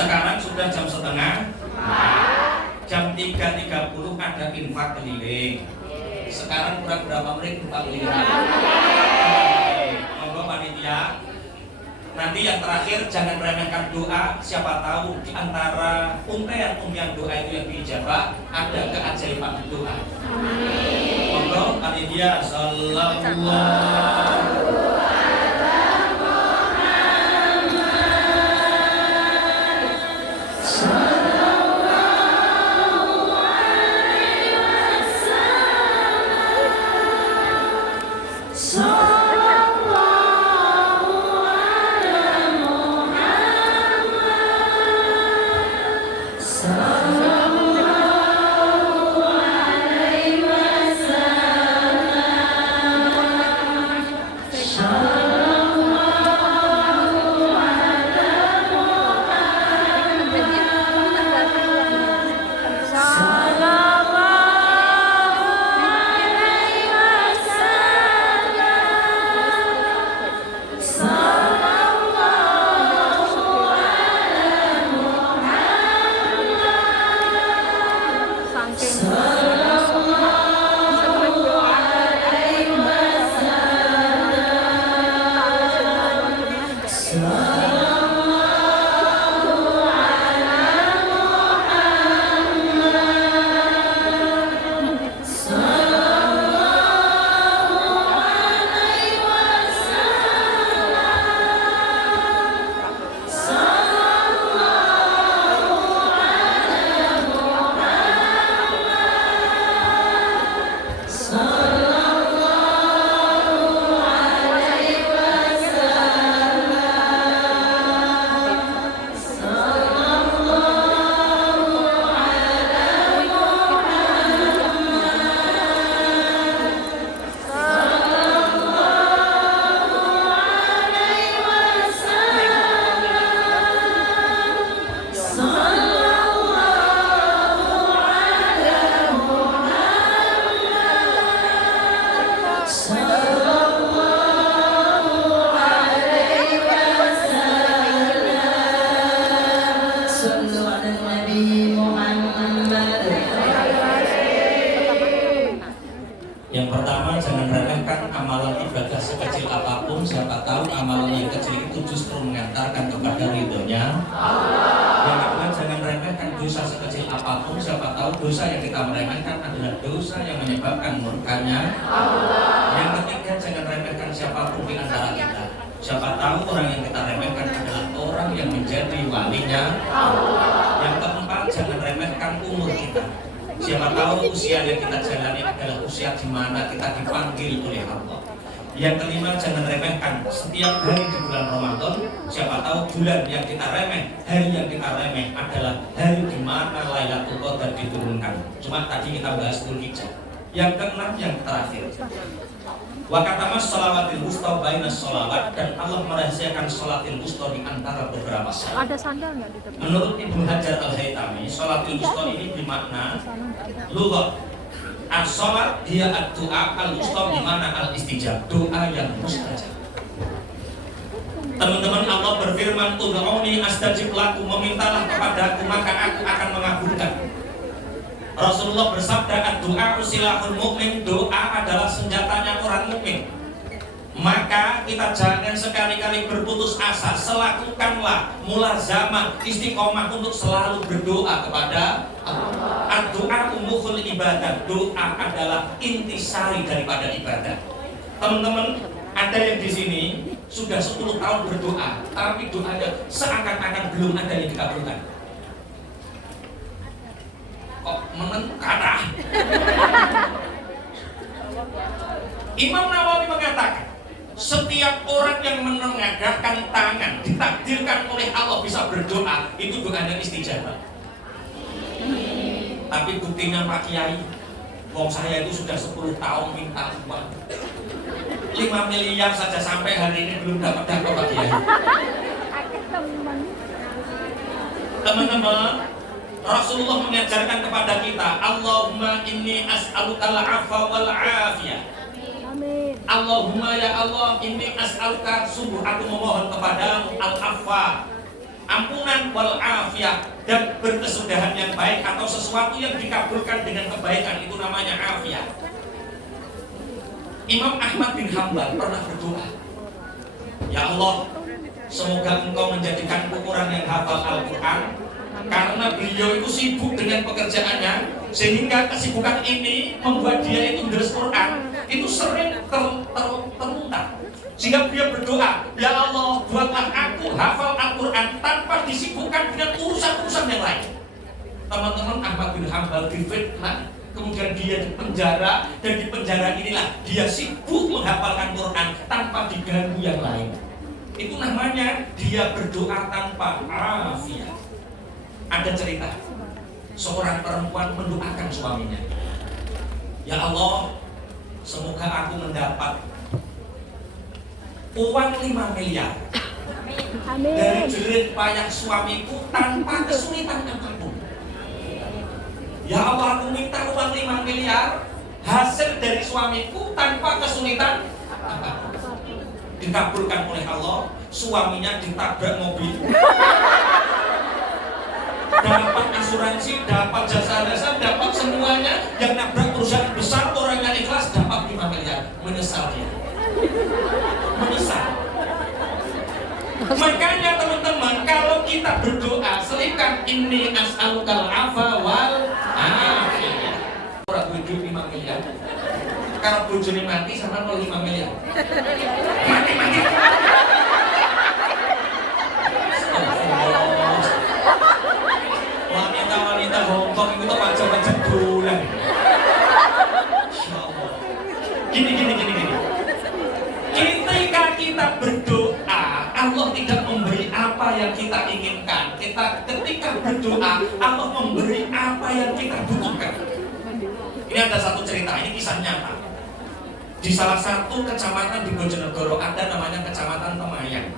Sekarang sudah jam setengah, jam 3.30 ada infak keliling. Sekarang kurang berapa menit infak keliling? Monggo panitia. Nanti yang terakhir jangan remehkan doa. Siapa tahu di antara untayan doa itu yang dijawab ada keajaiban doa. Monggo panitia. Sallallahu dosa yang kita meremehkan adalah dosa yang menyebabkan murkanya Allah. Yang ketiga, jangan remehkan siapapun di antara kita. Siapa tahu orang yang kita remehkan adalah orang yang menjadi walinya Allah. Yang keempat, jangan remehkan umur kita. Siapa tahu usia yang kita jalani adalah usia di mana kita dipanggil oleh Allah. Yang kelima, jangan remehkan setiap hari di bulan Ramadan. Siapa tahu bulan yang kita remeh, hari yang kita remeh adalah hari di mana Lailatul Qadar diturunkan. Cuma tadi kita bahas Dzulhijjah. Yang keenam, yang terakhir, wa katamas sholawatil wusta bainas sholawat, dan Allah merahasiakan sholatil wusta di antara beberapa salat. Ada sandal nggak di depan? Menurut Ibnu Hajar Al-Haytami, sholatil wusta ini bermakna lughat. As-sholat dia ad-du'a al-wusta, di mana al-istijab, doa yang mustajab. Teman-teman, Allah berfirman, ud'uni astajib lakum, memintalah kepadaku maka aku akan mengabulkan. Rasulullah bersabda, ad-du'a silahul mu'min, doa adalah senjatanya orang mukmin. Maka kita jangan sekali-kali berputus asa, selakukanlah mulazamah istiqomah untuk selalu berdoa kepada Allah. Doa umuhul ibadah, doa adalah intisari daripada ibadah. Teman-teman, ada yang di sini sudah 10 tahun berdoa, tapi doanya seakan-akan belum ada yang dikabulkan. Kok kata? Imam Nawawi mengatakan, setiap orang yang menengadahkan tangan ditakdirkan oleh Allah bisa berdoa, itu doanya istijabah. Tapi buktinya Pak Kiai, wong saya itu sudah 10 tahun minta uang 5 miliar saja sampai hari ini belum dapat Pak Kiai. Teman-teman, Rasulullah mengajarkan kepada kita, Allahumma inni as'aluka al-'afwa wal 'afiyah. Allahumma ya Allah, inni as'aluka, sungguh aku memohon kepadamu al-'afwa, ampunan wal afiyah, dan berkesudahan yang baik atau sesuatu yang dikabulkan dengan kebaikan, itu namanya afiyah. Imam Ahmad bin Hanbal pernah berdoa, ya Allah, semoga Engkau menjadikanku orang yang hafal Al-Quran, karena beliau itu sibuk dengan pekerjaannya, sehingga kesibukan ini membuat dia itu menulis Quran itu sering terlunta. Sehingga beliau berdoa, ya Allah, buatlah aku hafal Al-Quran tanpa disibukkan dengan urusan-urusan yang lain. Teman-teman, Ahmad bin Hanbal difitnah, kemudian dia dipenjara, dan di penjara inilah dia sibuk menghafalkan Quran tanpa diganggu yang lain. Itu namanya dia berdoa tanpa afiyah. Ada cerita, seorang perempuan mendoakan suaminya, ya Allah, semoga aku mendapat uang 5 miliar dari jerih payah suamiku tanpa kesulitan apapun. Ya Allah, aku minta uang 5 miliar hasil dari suamiku tanpa kesulitan apapun. Dikabulkan oleh Allah, suaminya ditabrak mobil, dapat asuransi, dapat jasa-jasa, dapat semuanya. Yang nabrak perusahaan besar, orangnya ikhlas, dapat 5 miliar. Menyesal dia, menyesal. Makanya teman-teman, kalau kita berdoa selipkan inni as'alukal afa wal afiyah. Orang bujuk 5 miliar, kalau bujuni mati sama 5 miliar, mati. Wanita Hongkong itu tuh pajak-pajak bulan. Gini. Ketika kita berdoa, Allah tidak memberi apa yang kita inginkan. Ketika berdoa, Allah memberi apa yang kita butuhkan. Ini ada satu cerita, ini kisah nyata. Di salah satu kecamatan di Bojonegoro ada namanya Kecamatan Temayang,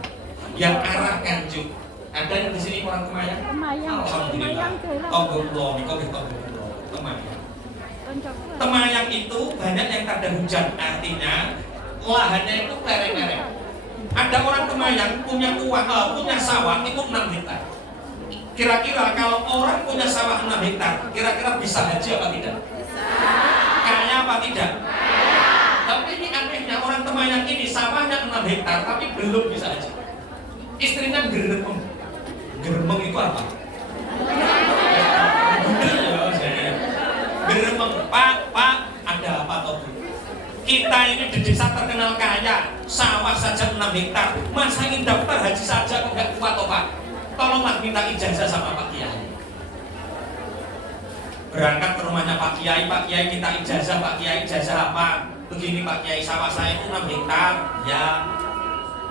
yang arah Nganjuk. Ada yang di sini orang Temayang? Alhamdulillah. Temayang. Temayang itu banyak yang tak ada hujan, artinya lahannya itu lereng-lereng. Ada orang Temayang punya punya sawah itu 6 hektar. Kira-kira kalau orang punya sawah 6 hektar, kira-kira bisa haji apa tidak? Kaya apa tidak? Tapi ini anehnya, orang Temayang ini sawahnya 6 hektar tapi belum bisa haji. Istrinya geremeng. Geremeng itu apa? Geremeng, Pak, ada apa toh? Kita ini di desa terkenal kaya, sawah saja 6 hektar. Masa ingin daftar haji saja kok nggak kuat toh Pak? Tolonglah minta ijazah sama Pak Kiai. Berangkat ke rumahnya Pak Kiai minta ijazah. Pak Kiai, ijazah apa? Begini Pak Kiai, sawah saya itu 6 hektar. Ya.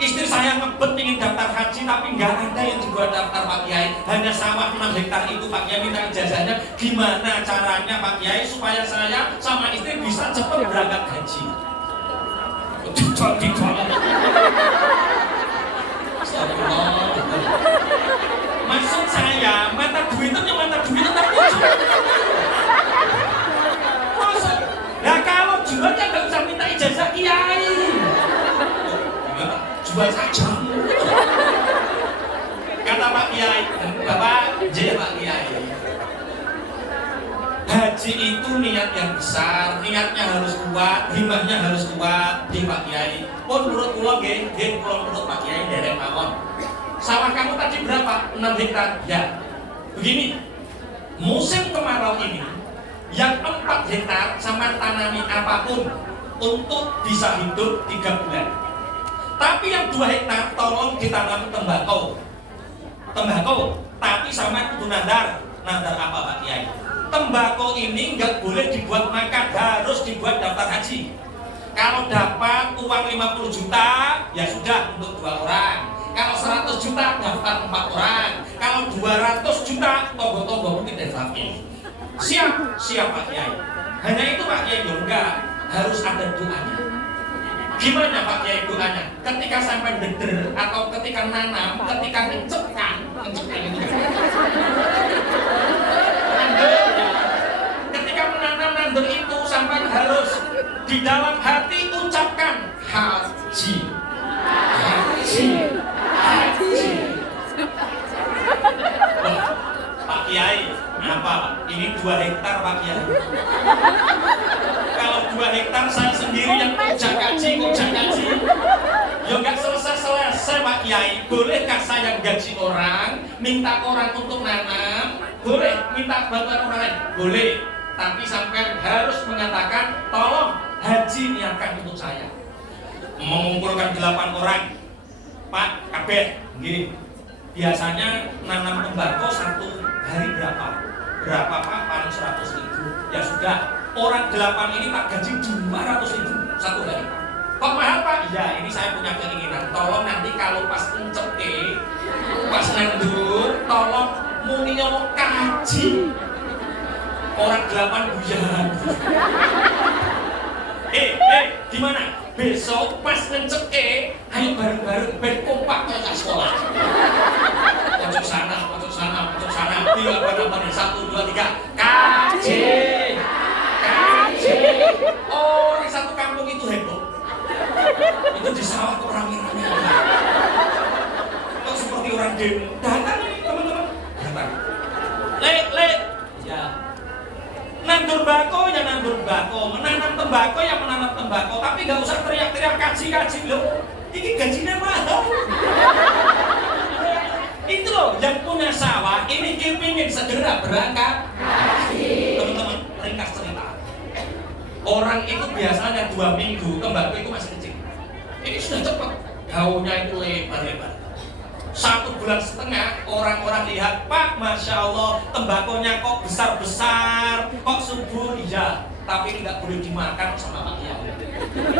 Istri saya ngebet ingin daftar haji tapi nggak ada yang dibuat daftar Pak Kiai. Hanya sawah 6 hektar itu Pak Kiai minta ijazahnya. Gimana caranya Pak Kiai supaya saya sama istri bisa cepat berangkat haji? Maksud saya mata duit itu tak pucuk. Maksud, nah kalau jual kan nggak usah minta ijazah Kiai. Jual saja. Kata Pak Kiai, Bapak, Pak Kiai. Haji itu niat yang besar, niatnya harus kuat, himmahnya harus kuat. Di Pak Kiai, pun menurut pulau menurut Pak Kiai derek mawon. Sawah kamu tadi berapa? 6 hektar. Ya. Begini, musim kemarau ini, yang 4 hektar sama tanami apapun untuk bisa hidup 3 bulan. Tapi yang 2 hektar tolong ditanam tembakau, tapi sama kudu nandar apa Pak Kiai? Tembakau ini nggak boleh dibuat makan, harus dibuat daftar haji. Kalau dapat uang 50 juta, ya sudah untuk 2 orang. Kalau 100 juta daftar 4 orang. Kalau 200 juta tombol-tombol mungkin dari Siap Pak Kiai. Hanya itu Pak Kiai, enggak, harus ada doanya. Gimana Pak Kiai doanya? Ketika sampai deder atau ketika nanam, ketika ngecepkan itu kan. Ketika menanam nandur itu sampai harus di dalam hati ucapkan haji. Apa? Ini 2 hektar Pak Kiai. Kalau 2 hektar saya sendiri yang kojak kaji. Ya nggak selesai Pak Kiai. Bolehkah saya gaji orang, minta orang untuk nanam? Boleh, minta bantuan orang lain? Boleh. Tapi sampai harus mengatakan, tolong haji niatkan untuk saya. Mengumpulkan 8 orang. Pak, kabeh, gini. Biasanya nanam tembakau 1 hari berapa? Berapa Pak? Paling 100.000. Ya sudah, orang 8 ini tak gaji 200.000 1 hari. Kok mahal Pak? Ya ini saya punya keinginan. Tolong nanti kalau pas enceke, pas nandur, tolong muni nyolong kaji. Orang 8 bujan. Gimana? Besok pas ngeceke, ayo bareng-bareng ben kompak kayak sekolah. Pojok sana. Tiga apa-apa nih? 1, 2, 3. Kaji. Orang satu kampung itu heboh. Itu di sawah kok rame-rame. Kok seperti orang demo. Datang ini teman-teman. Datang. Lek. Ya. Nandur bako ya nandur bako, menanam tembakau ya menanam tembakau, tapi nggak usah teriak-teriak kaji loh. Ini gajinya mahal. Itu loh yang punya sawah ini kepingin segera berangkat haji. Teman-teman, ringkas cerita. Orang itu biasanya 2 minggu tembakau itu masih kecil. Ini sudah cepat, daunnya itu lebar-lebar. 1,5 bulan orang-orang lihat, Pak, Masya Allah tembakonya kok besar-besar, kok subur. Iya, tapi ini nggak boleh dimakan sama Pak Kiai.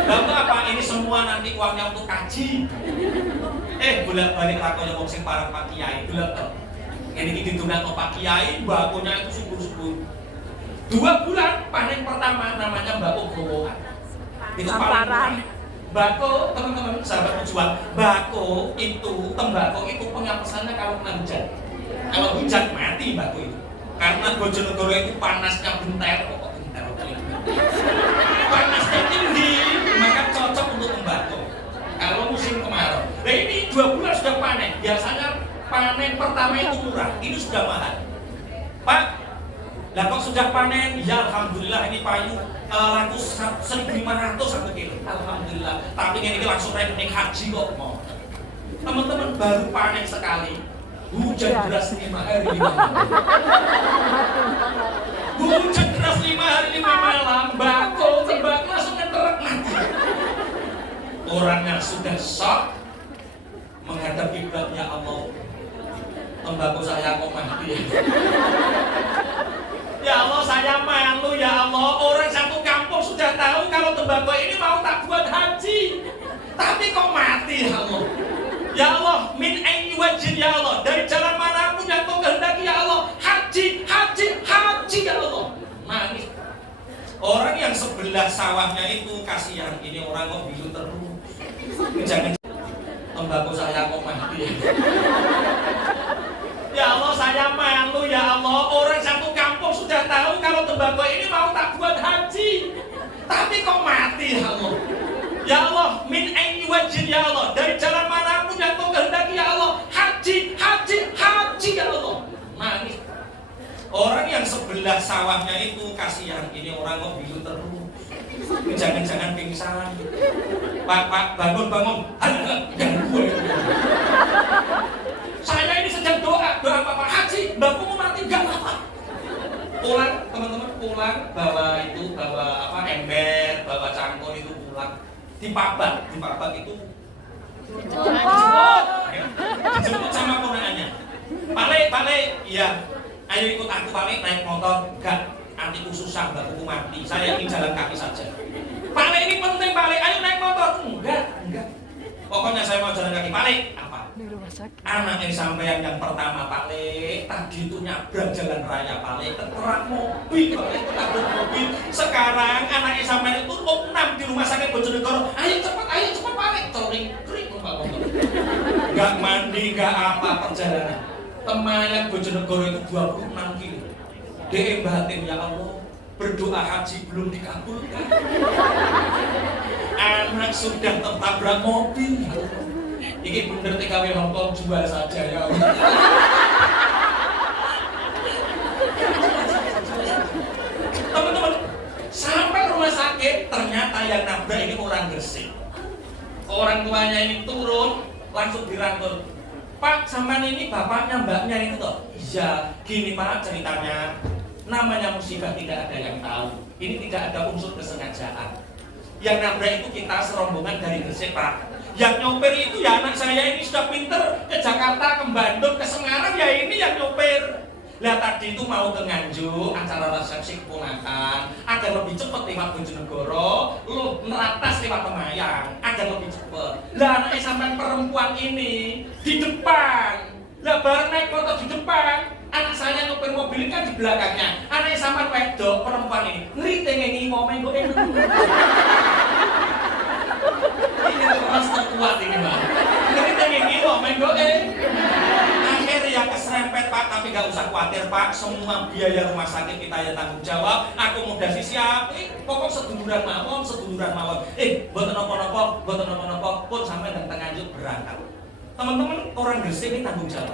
Lalu apa? Ini semua nanti uangnya untuk kaji. Bolak-balik lakonya wong sing parang Pak Kiai delok to. Ngene iki didongakno Pak Kiai, mbakonya itu subur-subur. 2 bulan panen pertama namanya mbako gowokan. Itu paling murah. Bako, teman-teman, sahabat pejuang, bako itu, tembakau itu pengapesannya kalau kena hujan. Kalau hujan mati bako itu. Karena Bojonegoro itu panasnya bentar, panasnya tinggi, maka cocok untuk tembakau. Kalau musim kemarau. Nah ini 2 bulan sudah panen. Biasanya panen pertama itu murah, ini sudah mahal. Pak, lah kok sudah panen? Ya alhamdulillah ini payu laku 1.500 satu kilo. Alhamdulillah. Tapi ini langsung rekening haji kok mau. Teman-teman baru panen sekali. Hujan deras 5 hari 5 malam. Hujan deras 5 hari 5 malam. Tembakau langsung ngeterek mati. Orangnya sudah shock menghadap kiblat, ya Allah. Tembakau saya kok mati. Ya Allah, saya malu ya Allah. Orang satu kampung sudah tahu kalau tembakau ini mau tak buat haji, tapi kok mati ya Allah. Ya Allah, min ayyi wajhin ya Allah. Dari jalan manapun yang kau kehendaki ya Allah. Haji ya Allah. Nangis. Orang yang sebelah sawahnya itu kasihan. Ini orang kok bisu terus. Jangan tembakau saya kok mati. Ya Allah, saya malu ya Allah. Orang satu kampung sudah tahu kalau tembakau ini mau tak buat haji, tapi kok mati ya Allah. Ya Allah, min ayyi wajhin ya Allah. Dari jalan manapun yang kau kehendaki ya Allah. Haji ya Allah. Nangis. Orang yang sebelah sawahnya itu kasihan. Ini orang kok bisu terus. Jangan-jangan pingsan. Pak, bangun. Jangan gue. Saya ini sedang doa apa haji, mbakku mau mati enggak apa-apa. Pulang, teman-teman pulang, bawa ember, bawa cangkul itu pulang. Dipabat itu dijemput sama ponakannya. Pale, iya. Ayo ikut aku Pale naik motor, enggak. Antiku susah, mbakku mati. Saya ingin jalan kaki saja. Pale ini penting, Pale. Ayo naik motor. Enggak. Pokoknya saya mau jalan kaki. Pale, apa? Anak yang sampean yang pertama Pak Le, tadi itu nyabrang jalan raya Pak Le, keterak mobil, ketabrak mobil. Sekarang anaknya sampean itu opnam di rumah sakit Bojonegoro. Ayo cepat Pak Le, kering Pak Bang. Gak mandi, gak apa perjalanan. Temayang Bojonegoro itu 26 kilo. Dia batin ya Allah, berdoa haji belum dikabulkan. Anak sudah tertabrak mobil. Ini bener TKW Hongkong jual saja ya Allah. yang nabrak ini orang Gresik. Orang tuanya ini turun, langsung dirangkul. Pak, sampean ini bapaknya mbaknya itu toh? Iya, gini Pak ceritanya. Namanya musibah tidak ada yang tahu. Ini tidak ada unsur kesengajaan. Yang nabrak itu kita serombongan dari Gresik Pak. Yang nyopir itu ya anak saya ini sudah pinter ke Jakarta, ke Bandung, ke Semarang, ya ini yang nyopir. Lah tadi itu mau ke Nganjuk, acara resepsi keponakan, agar lebih cepat lewat Bojonegoro, lu neratas lewat Temayang, agar lebih cepat. Lah anaknya sampai perempuan ini di depan, lah bareng naik motor di depan, anak saya nyopir mobil kan di belakangnya, anaknya sampai wedok perempuan ini ngeriting ngomong gue ini terus terkuat ini Mbak, ngeriting ngomong gue ya keserempet Pak, tapi gak usah khawatir Pak, semua biaya rumah sakit kita yang tanggung jawab, akomodasi siap, pokok seduluran mawon, boten nopo pun sampai dan Nganjuk berangkat. Teman-teman orang Gresik ini tanggung jawab.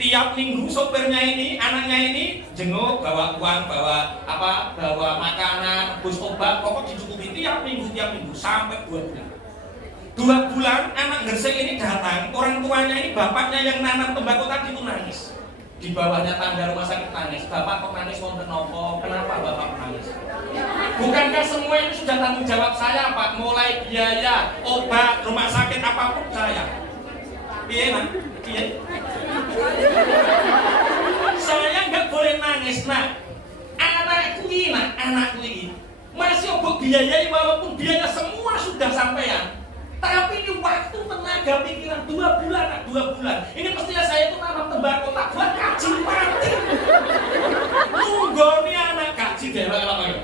Tiap minggu sopirnya ini, anaknya ini jenguk, bawa uang, bawa makanan, bus obat, pokok dicukupi tiap minggu sampai 2 bulan. 2 bulan anak Gresik ini datang, orang tuanya ini bapaknya yang nanam tembakau tadi itu nangis. Di bawahnya tangga rumah sakit nangis. Bapak kok nangis wonten nopo? Kenapa bapak nangis? Bukankah semua ini sudah tanggung jawab saya Pak? Mulai biaya, obat, rumah sakit apapun saya. Piye Nak? Piye? Saya nggak boleh nangis Nak. Anakku ini masih obok biayai walaupun biaya semua sudah sampean. Tapi ini waktu, tenaga, pikiran 2 bulan, Nak, 2 bulan. Ini mestinya saya itu nanam tembakau tak buat gaji mati. Tunggu nih anak gaji deh, apa ya?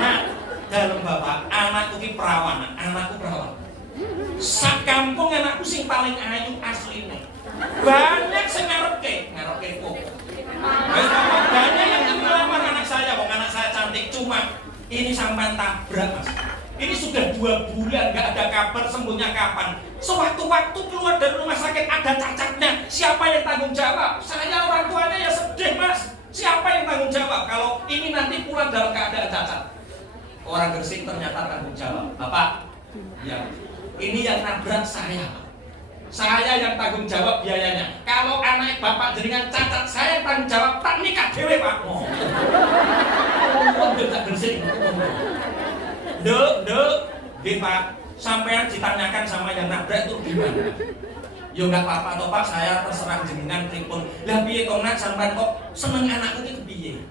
Nah, dalam bapak, anakku ini perawan, anakku perawan. Sak kampung anakku sing paling ayu aslinya. Banyak sing ngarepke kok. Banyak yang ngelamar anak saya, kok anak saya cantik, cuma ini sampai tabrak Mas. Ini sudah 2 bulan gak ada kabar sembuhnya kapan. Sewaktu-waktu keluar dari rumah sakit ada cacatnya. Siapa yang tanggung jawab? Saya orang tuanya ya sedih Mas. Siapa yang tanggung jawab kalau ini nanti pulang dalam keadaan cacat? Orang Gresik ternyata tanggung jawab. Bapak, ya ini yang nabrak saya. Saya yang tanggung jawab biayanya. Kalau anak bapak jaringan cacat, saya yang tanggung jawab. Tak nikah dewe Pak. Oh, tak Gresik. Dek Pak, sampean ditanyakan sama yang nabrak itu gimana? Yo nggak apa-apa toh Pak, saya terserah jenengan pripun. Lah piye kok Nak sampean kok seneng anakku itu piye?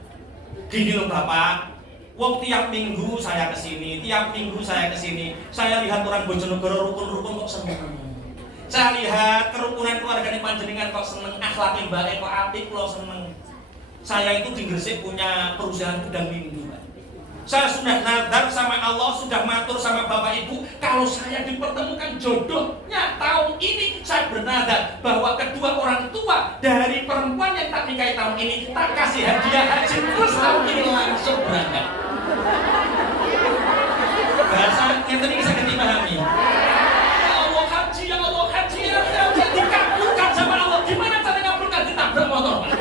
Gini loh Bapak, wong tiap minggu saya kesini, saya lihat orang Bojonegoro rukun-rukun kok seneng. Saya lihat kerukunan keluarga panjenengan kok seneng, akhlak mbake kok apik kula seneng. Saya itu di Gresik punya perusahaan gudang minggu. Saya sudah nadar sama Allah, sudah matur sama Bapak Ibu, kalau saya dipertemukan jodohnya tahun ini, saya bernadar bahwa kedua orang tua dari perempuan yang tak nikahi tahun ini tak kasih hadiah haji, terus tahun ini langsung berangkat. Bahasa yang tadi bisa dipahami. Ya Allah haji, dikabulkan sama Allah. Gimana cara ngabulkan? Ditabrak motor.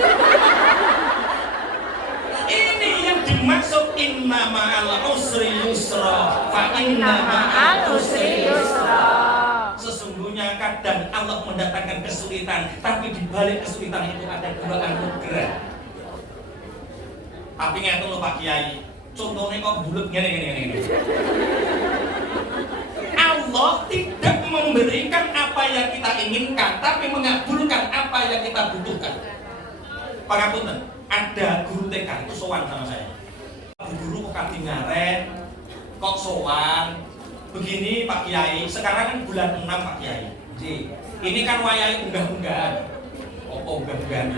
Ini yang dimaksud inna ma'al usri yusra fa inna ma'al usri yusra. Sesungguhnya kadang Allah mendatangkan kesulitan, tapi di balik kesulitan itu ada dua anugerah. Tapi ngeten lho Pak Kiai, contohnya kok bulet ngene. Allah tidak memberikan apa yang kita inginkan, tapi mengabulkan apa yang kita butuhkan. Pangapunten, ada guru TK itu sowan sama saya. Guru kok kadang ngaren, kok sowan. Begini Pak Kiai, sekarang kan bulan 6 Pak Kiai. Ini kan wayahe unggah-unggahan. Unggah-unggahan.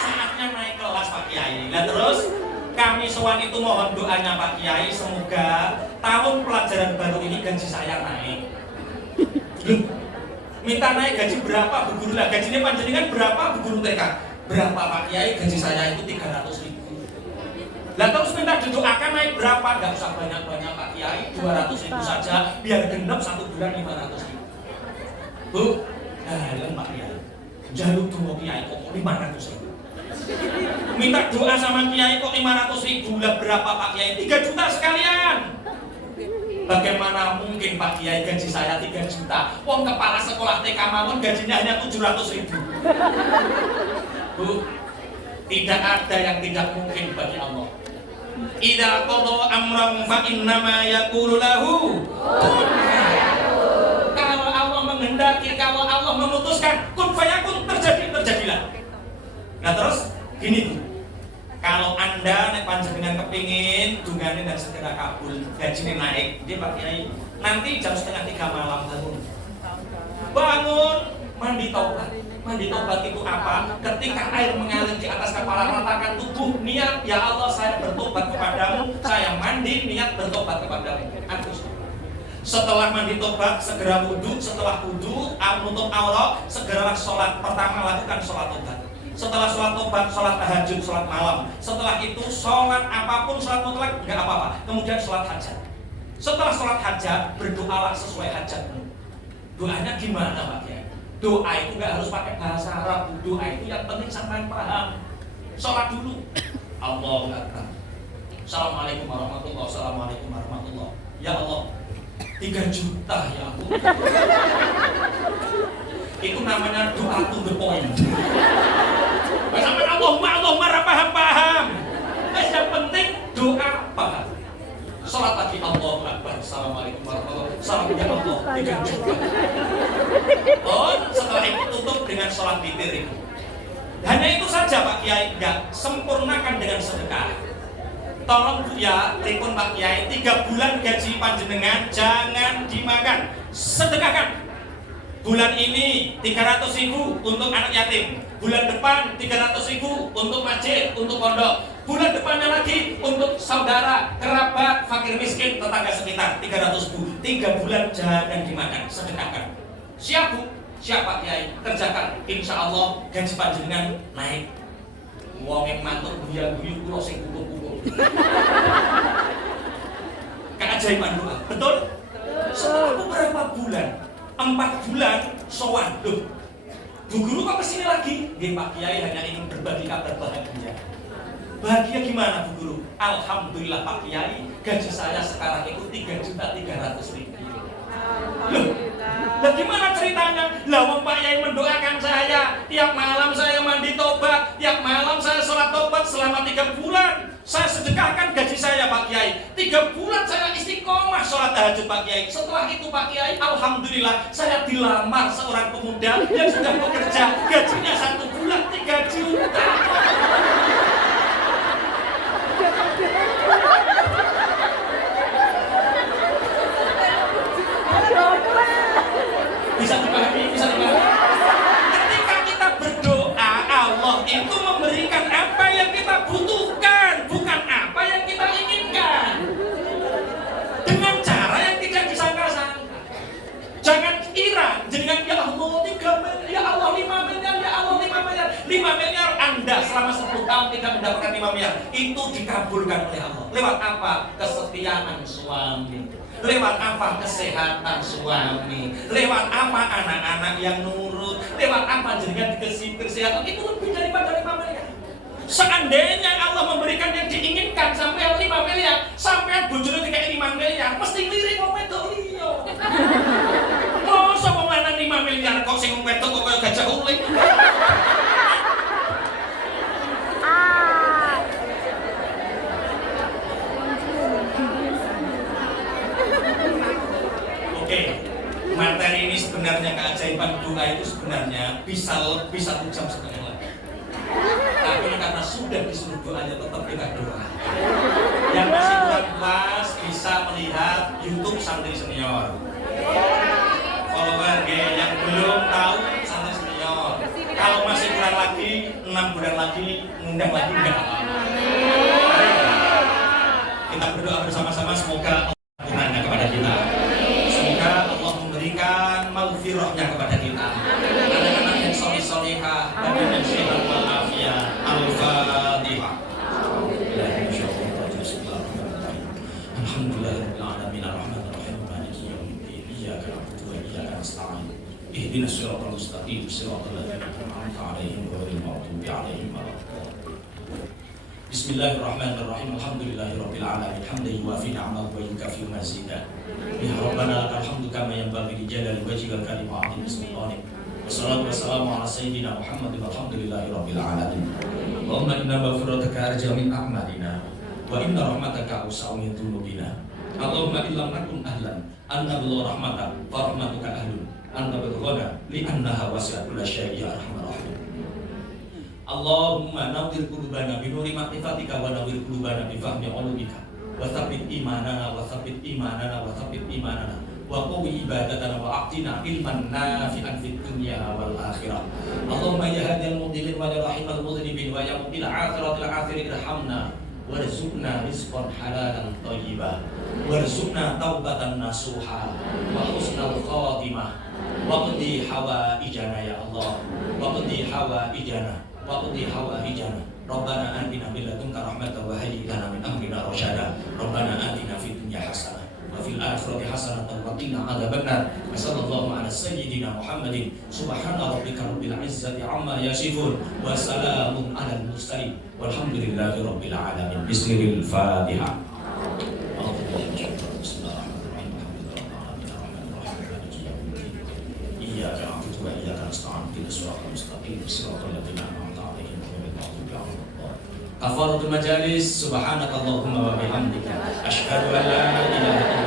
Saatnya naik kelas Pak Kiai. Nah terus kami sowan itu mohon doanya Pak Kiai, semoga tahun pelajaran baru ini gaji saya naik. Minta naik gaji berapa Bu Guru? Lah gajinya panjenengan berapa Bu Guru TK? Berapa Pak Kiai? Gaji saya itu 300.000. Lah terus minta didoakan naik berapa? Enggak usah banyak-banyak Pak Kiai, 200.000 saja biar genep 1 bulan 500.000. Bu, Pak Kiai. Jaluk donga Kiai kok 500.000. Minta doa sama kiai kok 500.000, lah berapa Pak Kiai? 3 juta sekalian. Bagaimana mungkin Pak Kiai gaji saya 3 juta? Wong kepala sekolah TK mawon gajinya hanya 700.000. Bu, tidak ada yang tidak mungkin bagi Allah. Idza qada amran fa innama yaqulu lahu kun fayakun. Kalau Allah menghendaki, kalau Allah memutuskan, kun fayakun, terjadilah. Nah terus gini Bu, kalau Anda nek panjenengan kepingin dungane dan segera kabul, gajine naik, dia Pak Kiai, nanti jam 2:30 malam bangun, mandi taubat. Mandi taubat itu apa? Ketika air mengalir di atas kepala, ratakan tubuh, niat, ya Allah saya bertobat kepadamu, saya mandi, niat bertobat kepadamu. Setelah mandi tobat, segera wudhu, setelah wudhu, menutup aurat, segeralah sholat. Pertama lakukan sholat tobat. Setelah sholat tobat, sholat tahajud, sholat malam. Setelah itu sholat apapun, sholat mutlak, nggak apa-apa. Kemudian sholat hajat. Setelah sholat hajat, berdoalah sesuai hajatmu. Doanya gimana Pak Kiai? Doa itu nggak harus pakai bahasa Arab. Doa itu yang penting sampai paham. Sholat dulu. Allahu Akbar. Assalamualaikum warahmatullahi wabarakatuh. Assalamualaikum warahmatullahi. Ya Allah, 3 juta ya Allah. Itu namanya doa to the point. Sampai Allahumma paham. Yang penting doa paham. Salat lagi Allahu Akbar. Assalamualaikum warahmatullahi wabarakatuh. Salam ya Allah 3 juta. Oh, setelah itu tutup dengan sholat witir itu. Hanya itu saja Pak Kiai, enggak, sempurnakan dengan sedekah. Tolong Bu ya, telepon Pak Kiai, 3 bulan gaji panjenengan jangan dimakan, sedekahkan. Bulan ini 300.000 untuk anak yatim, bulan depan 300.000 untuk masjid, untuk pondok, bulan depannya lagi untuk saudara, kerabat, fakir miskin, tetangga sekitar 300.000. 3 bulan jangan dimakan, sedekahkan. Siap Bu, siap Pak Kiai, kerjakan. Insya Allah gaji panjenengan naik. Wong yang mantuk guyu-guyu kula sing kumpul-kumpul. Keajaiban doa, betul? Setelah beberapa bulan, 4 bulan sowan. Loh, Bu Guru kok kesini lagi? Nggih Pak Kiai hanya ingin berbagi kabar bahagia. Bahagia gimana Bu Guru? Alhamdulillah Pak Kiai, gaji saya sekarang itu 3.300.000. Loh, lah gimana ceritanya? Lah wong Pak Yai mendoakan saya, tiap malam saya mandi tobat, tiap malam saya sholat tobat selama 3 bulan. Saya sedekahkan gaji saya Pak Kiai. 3 bulan saya istiqomah sholat tahajud Pak Kiai. Setelah itu Pak Kiai, alhamdulillah saya dilamar seorang pemuda yang sudah bekerja, gajinya 1 bulan 3 juta. Bisa dipahami? Ketika kita berdoa, Allah itu memberikan apa yang kita butuhkan, bukan apa yang kita inginkan. Dengan cara yang tidak disangka-sangka. Jangan kira, jangan ya Allah 3 miliar, ya Allah 5 miliar, ya Allah 5 miliar. 5 miliar Anda selama 10 tahun tidak mendapatkan 5 miliar. Itu dikabulkan oleh Allah. Lewat apa? Kesetiaan suami. Lewat apa? Kesehatan suami. Lewat apa? Anak-anak yang nurut. Lewat apa? Jenengan dikasih kesehatan. Itu lebih daripada 5 miliar. Seandainya Allah memberikan yang diinginkan sampai 5 miliar, sampai bojone dikasih 5 miliar, mesti lirik wong wedok liya. Mosok wong lanang 5 miliar kok sing wedok kok kaya gajah uling. Oke, materi ini sebenarnya keajaiban doa itu sebenarnya bisa lebih 1 jam setengah lagi. Tapi karena sudah disuruh doanya tetap kita doa. Yang masih kurang puas bisa melihat YouTube Santri Senior. Follower yang belum tahu Santri Senior. Kalau masih kurang lagi 6 bulan lagi ngundang lagi enggak apa-apa. Kita berdoa bersama-sama semoga Allah kepada kita. Maghfirahnya kepada kita. Anak-anak yang soleh-solehah, badan yang sehat walafiat. Al-Fatihah. Alhamdulillahirrahmanirrahim. Maliki yaumiddin. Iyyaka na'budu wa iyyaka nasta'in. Ihdinas siratal mustaqim. المستقيم صراط الذين أنعمت عليهم غير المغضوب عليهم ولا الضالين. بسم الله الرحمن الرحيم. الحمد لله رب العالمين حمدا يوافي نعمه ويكافئ مزيدا. يا ربنا لك الحمد كما ينبغي لجلال وجهك الكريم وعظيم سلطانك. والصلاة والسلام على سيدنا محمد والحمد لله رب العالمين. اللهم إنا مغفرتك أرجى من أعمالنا وإن رحمتك أوسع من ذنوبنا. اللهم إن لم نكن أهلا أن نبلغ رحمتك فرحمتك أهل أن نبلغنا لأنها وسعت كل شيء يا أرحم الراحمين. Allahumma nawwir qulubana bi nuri ma'rifatika wa nawwir qulubana bi fahmi ulumika wa tsabbit imanana wa tsabbit imanana wa tsabbit imanana wa qawwi ibadatana wa a'tina ilman nafi'an fid dunya wal akhirah. Allahumma ya hadiyal mudillin wa ya rahimal mudhnibin wa ya muqil akhiratil akhirin irhamna warzuqna rizqan halalan thayyiban warzuqna taubatan nasuha wa husnal khatimah waqdi hawaijana ya Allah waqdi hawaijana waqdi hawaijana Rabbana atina min ladunka rahmatan wa hayyi lana min amrina rasyada Rabbana atina fid dunya hasanah wa fil akhirati hasanatan wa qina adzabannar. Sallallahu ala sayyidina Muhammadin subhana rabbika rabbil izzati amma yasifun wa salamun alal mursalin walhamdulillahi rabbil alamin. Bismillahirrahmanirrahim. Iyyaka na'budu wa iyyaka nasta'in ihdinas siratal mustaqim siratal ladzina an'amta 'alaihim ghairil maghdubi 'alaihim waladdallin. Kafaratul majalis subhanakallahumma wa bihamdika asyhadu an la ilaha illa